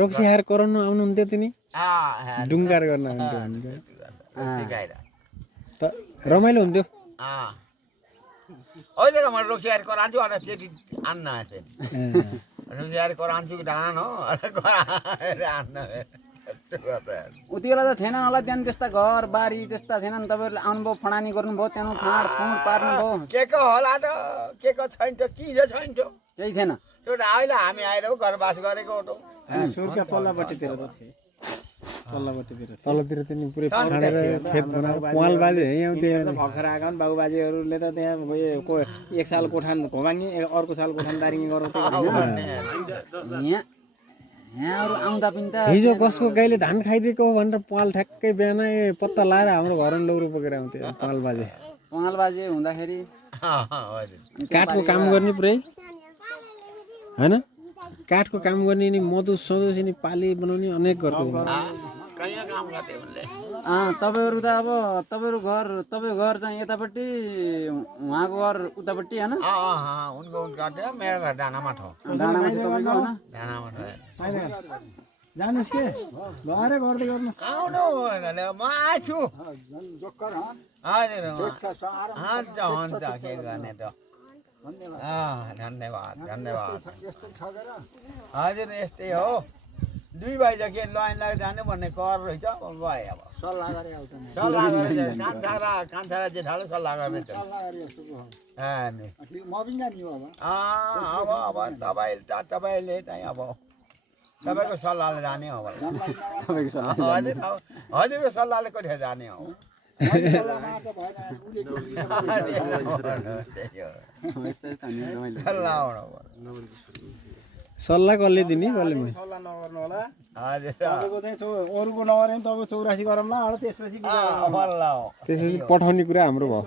रक्सी हार कराउनु आउनुहुन्थ्यो तिनी डुङ्गार गर्न त रमाइलो हुन्थ्यो अहिले त मैले रोक्सियार करान्छु अनि फेरि आन्न रोक्सियार करान्छु कि धान हो आन्न उति बेला त थिएन होला त्यहाँ त्यस्ता घर बारी त्यस्ता थिएन नि तपाईँहरूले आउनुभयो फडानी गर्नुभयो त्यहाँ फाँड फुँड पार्नुभयो के को होला त के को छैन त के छ छैन केही थिएन त्यो अहिले हामी आएर घर बास गरेको हो सुर्का पल्लापट्टितिर त थिए पल्लापट्टितिर तलतिर तिनी पुरै फाँडेर खेत बनाएर पाल बाजे यहीँ आउँथ्यो भर्खर आएका बाबुबाजेहरूले त त्यहाँ गयो एक साल कोठान घोमाङ्गी अर्को साल कोठान दारिङ गराउँथ्यो यहाँहरू आउँदा पनि त हिजो कसको गाईले धान खाइदिएको हो भनेर पाल ठ्याक्कै बिहान पत्ता लाएर हाम्रो घरमा लौरो बोकेर आउँथ्यो पाल बाजे पङ्गाल बाजे हुँदाखेरि काठको काम गर्ने पुरै होइन काठको काम गर्ने नि मधु सधुस नि पाली बनाउने अनेक गर्थ्यो तपाईँहरू त अब तपाईँको घर चाहिँ यतापट्टि उहाँको घर उतापट्टि होइन मेरो घर डाँडामा छ डाँडामा छ तपाईँको होइन जानुहोस् के गएर गर्दै गर्नुहोस् आउनु म आछु हजुर हुन्छ हुन्छ के गर्ने त धन्यवाद धन्यवाद हजुर यस्तै हो 2 बजे के लाइन लगाएर जानु भन्ने कर रहेछ भयो अब सल्लाह गरे आउँछ सल्लाह गरेर कान्थारा जेठाले सल्लाह गरेछ म पनि जाने हो अब तपाईँले चाहिँ अब तपाईँको सल्लाहले जाने हो हजुरको सल्लाहले कति जाने हो सल्लाह कसले दिने कसले सल्लाह नगर्नु होला हजुर तपाईँको चाहिँ अरूको नगरे पनि तपाईँको 84 गरौँला त्यसपछि त्यसपछि पठाउने कुरा हाम्रो भयो